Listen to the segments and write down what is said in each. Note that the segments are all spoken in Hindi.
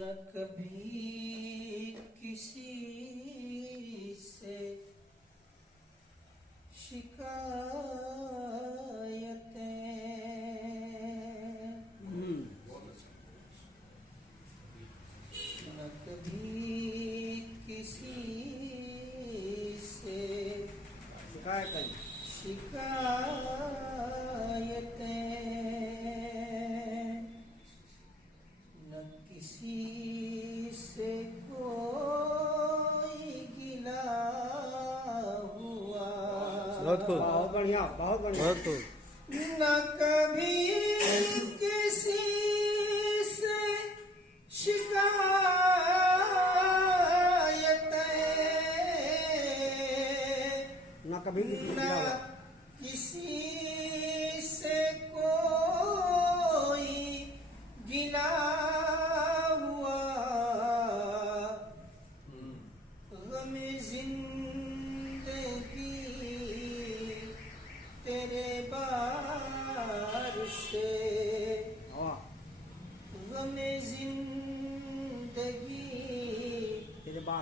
न कभी किसी से शिकायतें, न कभी किसी से शिकायतें, न किसी से कोई गिला हुआ। बहुत खूब, बहुत बढ़िया, बहुत बढ़िया, बहुत खूब। न कभी किसी से शिकायतें, न कभी न किसी से कोई गिला हुआ। गमे जिंदगी तेरे बार से, गमे जिंदगी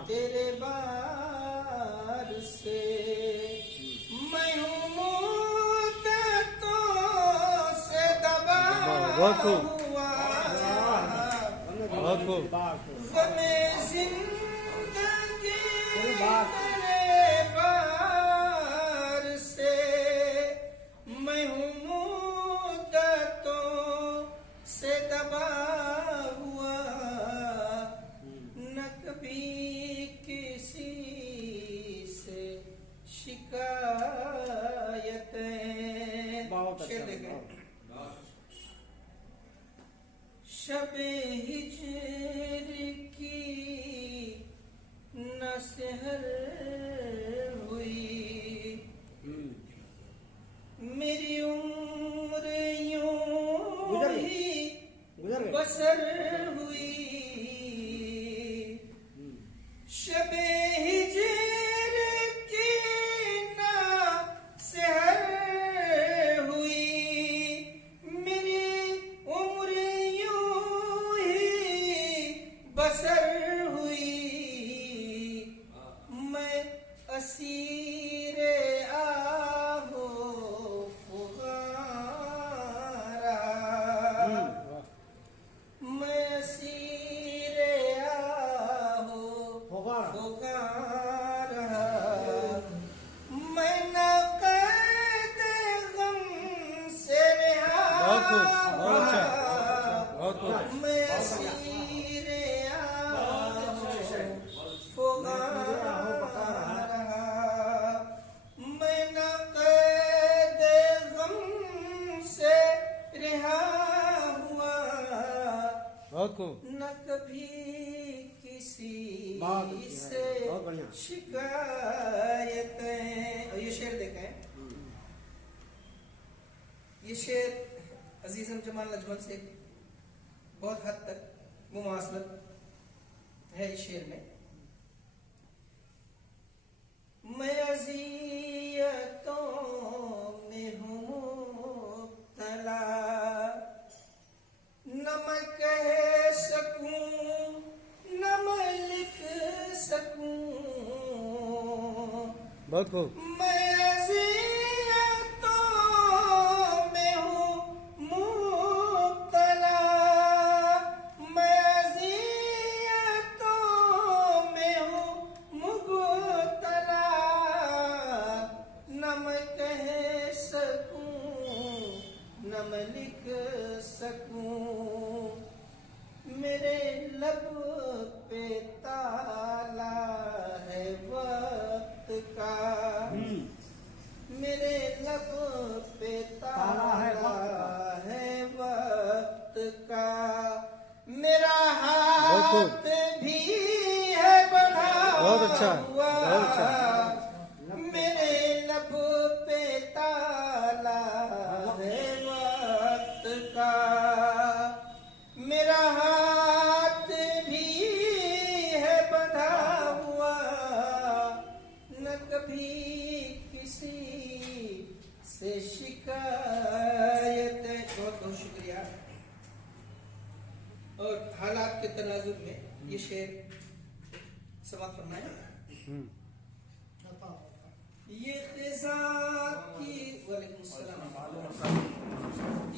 तेरे बार से, मैं हूँ मुद्दतों से दबा हुआ। बहुत खूब। गमे जिंदगी तेरे बार से, मैं हूँ मुद्दतों से दबा हुआ। न कभी किसी से शिकायतें। बहुत अच्छा, शेर देखें। शबे हिजर की न सहर हुई, मेरी उम्र यूं ही बसर हुई। शबे हिजर की न सहर हुई, मेरी उम्र यूं ही बसर हुई। मैं असीर आहो फुगारा, मैं असीर आहो फुगारा, मैं न कैद गम से रिहा। बहुत खूब, बहुत अच्छा, बहुत खूब। मैं असीर आहो फुगारा, मैं न कैद गम से रिहा हुआ। बहुत खूब। न कभी किसी बहुत से बढ़िया। शिकायतें। और ये शेर देखें, ये शेर अजीजम जमाल अजमल से बहुत हद तक मुमासलत है इस शेर में। मैं अज़ियतों में हूँ मुब्तला, न मैं कह सकूं न मैं लिख सकूं। बहुत खूब। मैं अज़ियतों में हूँ मुब्तला, मैं अज़ियतों में हूँ मुब्तला, न मैं कह सकूं न मैं लिख सकूं। मेरे लब पे ताला है वक्त का, मेरे लब पे ताला है वक्त का। मेरा हाथ भी है बढ़ा बहुत अच्छा, हुआ, बहुत अच्छा। मेरे लब पे ताला है वक्त का। मेरा हाथ भी है बंधा हुआ, न कभी किसी से शिकायत। बहुत बहुत शुक्रिया। और हालात के तनाजुर तनाजुर में ये शेर समाप्त करना है। ये खिज़ा की वालेकुम सलाम।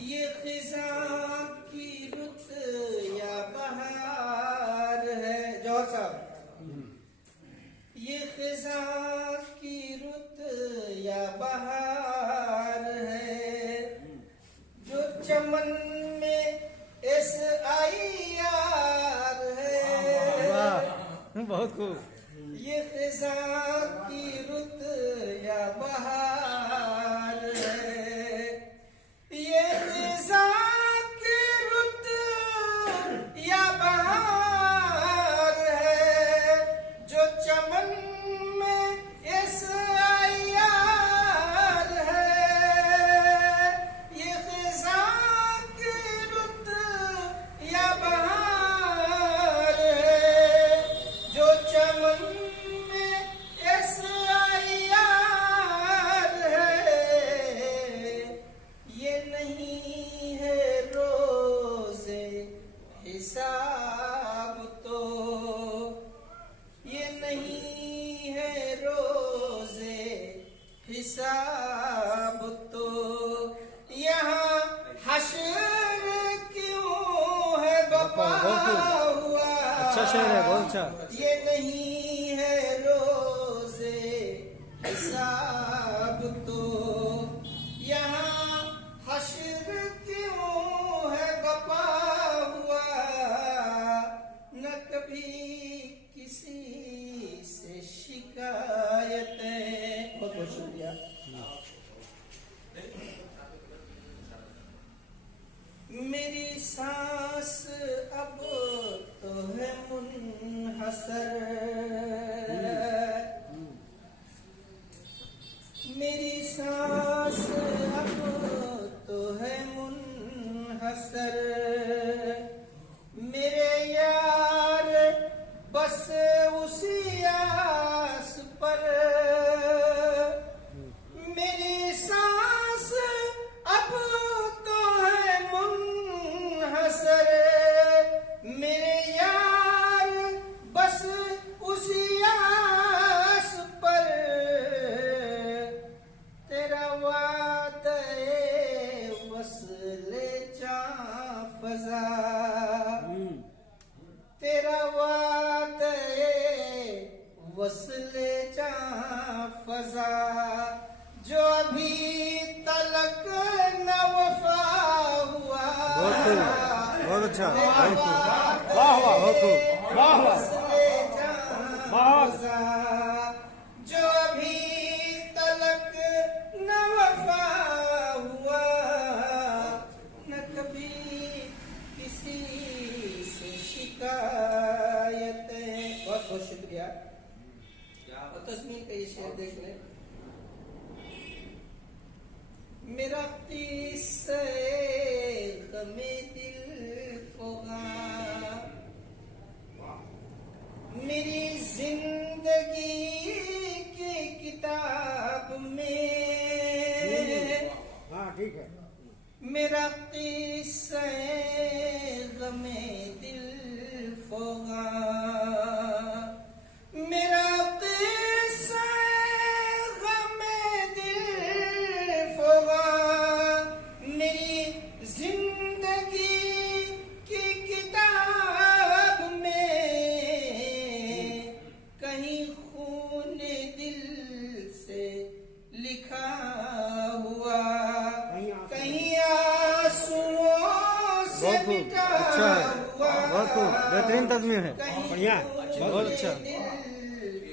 ये खिज़ा की रुत या बहार है जौहर साहब। ये खिज़ा की रुत या बहार है जो चमन में इस आयार है। वाह, बहुत खूब। ये खिज़ा की रुत या बहार है। ये खिज़ा की रुत या बहार है जो चमन में इस आयार है। ये खिज़ा की रुत या बहार है जो चमन हिसाब तो ये नहीं है रोज़े हिसाब तो यहाँ हश्र क्यों है बपा हुआ। अच्छा शेर है, बहुत अच्छा। ये नहीं है रोज़े हिसाब तो यहाँ हश्र क्यों है बपा हुआ। न कभी किसी से शिकायतें। बहुत बहुत शुक्रिया। मेरी सांस अब तो है मुनहसर। मेरी सांस अब तो है मुनहसर। मेरे यार बस उसी आस पर। मेरी सांस अब तो है मुनहसर। मेरे यार बस उसी आस पर। तेरा वादे वस्ले जां फज़ा। तेरा वादे वस्ले जां फज़ा जो अभी तलक न वफा हुआ। बहुत खूब, बहुत अच्छा, बहुत खूब। वाह वाह, बहुत खूब, वाह वाह, वस्ले जां फज़ा जो अभी तलक न वफा हुआ। न कभी किसी से शिकायतें। बहुत बहुत शुक्रिया। और तस्मीन का ये शेर देख लें। मेरा किस्से गमे दिल फ़ग़ा मेरी जिंदगी की किताब में। हाँ ठीक है। मेरा किस्सा गमे दिल फ़ग़ा। मेरा किस्सा गमे दिल फ़ग़ा मेरी जिंदगी की किताब में। कहीं खून दिल से लिखा हुआ कहीं आंसुओं से बहुत खूब, मिटा अच्छा है, हुआ। बहुत खूब, बेहतरीन तस्वीर है, बढ़िया, बहुत अच्छा,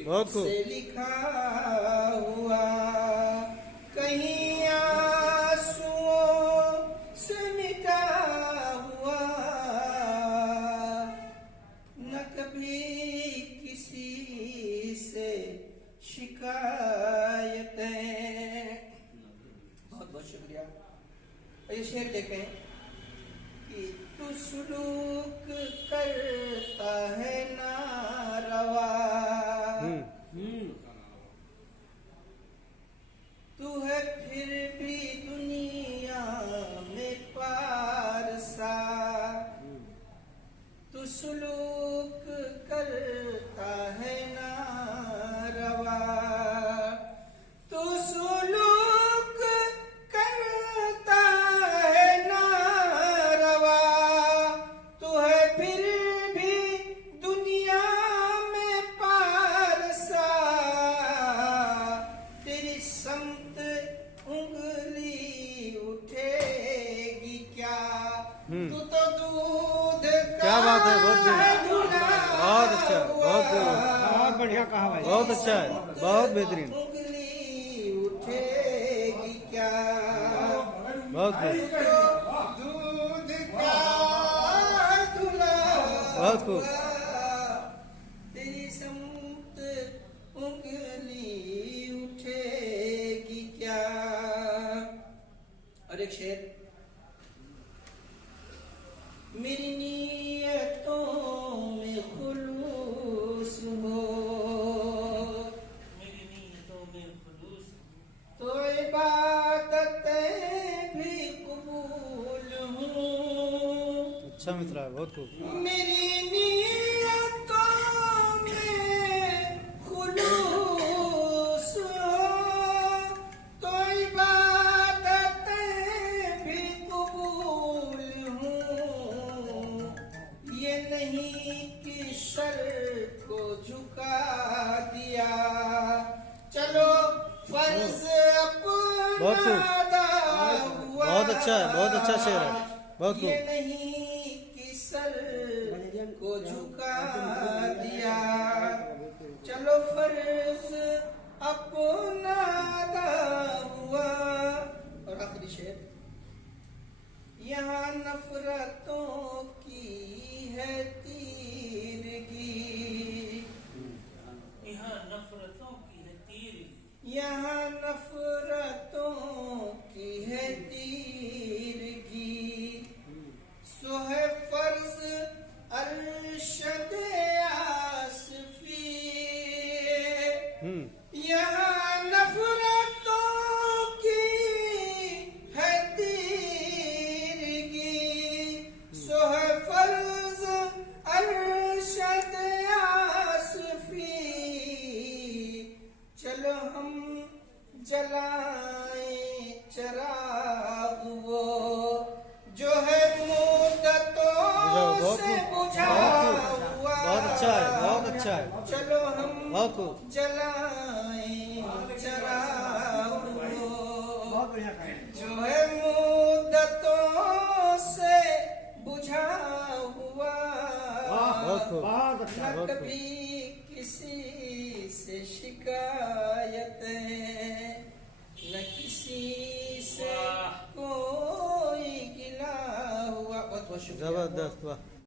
बहुत खूब। से लिखा हुआ कहीं आंसुओं से मिटा हुआ। न कभी किसी से शिकायतें। बहुत बहुत शुक्रिया। ये शेर देखें कि तू सुलूक करता है नारवा। तू है फिर भी दुनिया में पारसा। तू सुलूक बहुत अच्छा, बहुत बहुत बढ़िया कहा भाई। बहुत अच्छा है, बहुत बेहतरीन, उंगली उठेगी क्या, बहुत खूब, दूध का धुला बहुत खूब। तेरी समत उंगली उठेगी क्या। और एक शेर, मेरी नियतों में खुलूस हो, मेरी नीयतों में खुलूस तो इबादतें भी कबूल हूँ। अच्छा मित्रा, बहुत खूब, मेरी नियतों में खुलूस हो, तो इबादतें भी कबूल हूँ। ये नहीं कि सर को झुका दिया, चलो फर्ज बहुत खूब। अपना अदा हुआ। बहुत अच्छा है, बहुत अच्छा शेर है, बहुत ये खूब। नहीं कि सर को झुका दिया, चलो फर्ज अपना अदा हुआ। और आखिरी शेर, यहाँ नफरतों की है तीरगी, यहाँ नफरतों की है तीर, यहाँ नफरतों की है तीरगी, सो है फर्ज अरशद आसफी। यहाँ नफरतों की है तीरगी, सो है फर्ज अरशद आसफी। चलो हम जलाएं चिराग वो, जो है मुद्दतों बहुत से खूब, बुझा हुआ। बहुत अच्छा है, बहुत अच्छा है, चलो हम बहुत खूब, जलाएं चिराग वो, बहुत बढ़िया कहा। जो है मुद्दतों से बुझा हुआ। बहुत खूब, बहुत अच्छा। न कभी किसी से शिकायतें, न किसी से कोई गिला हुआ। बहुत बहुत शुक्रिया। जबरदस्त, वाह।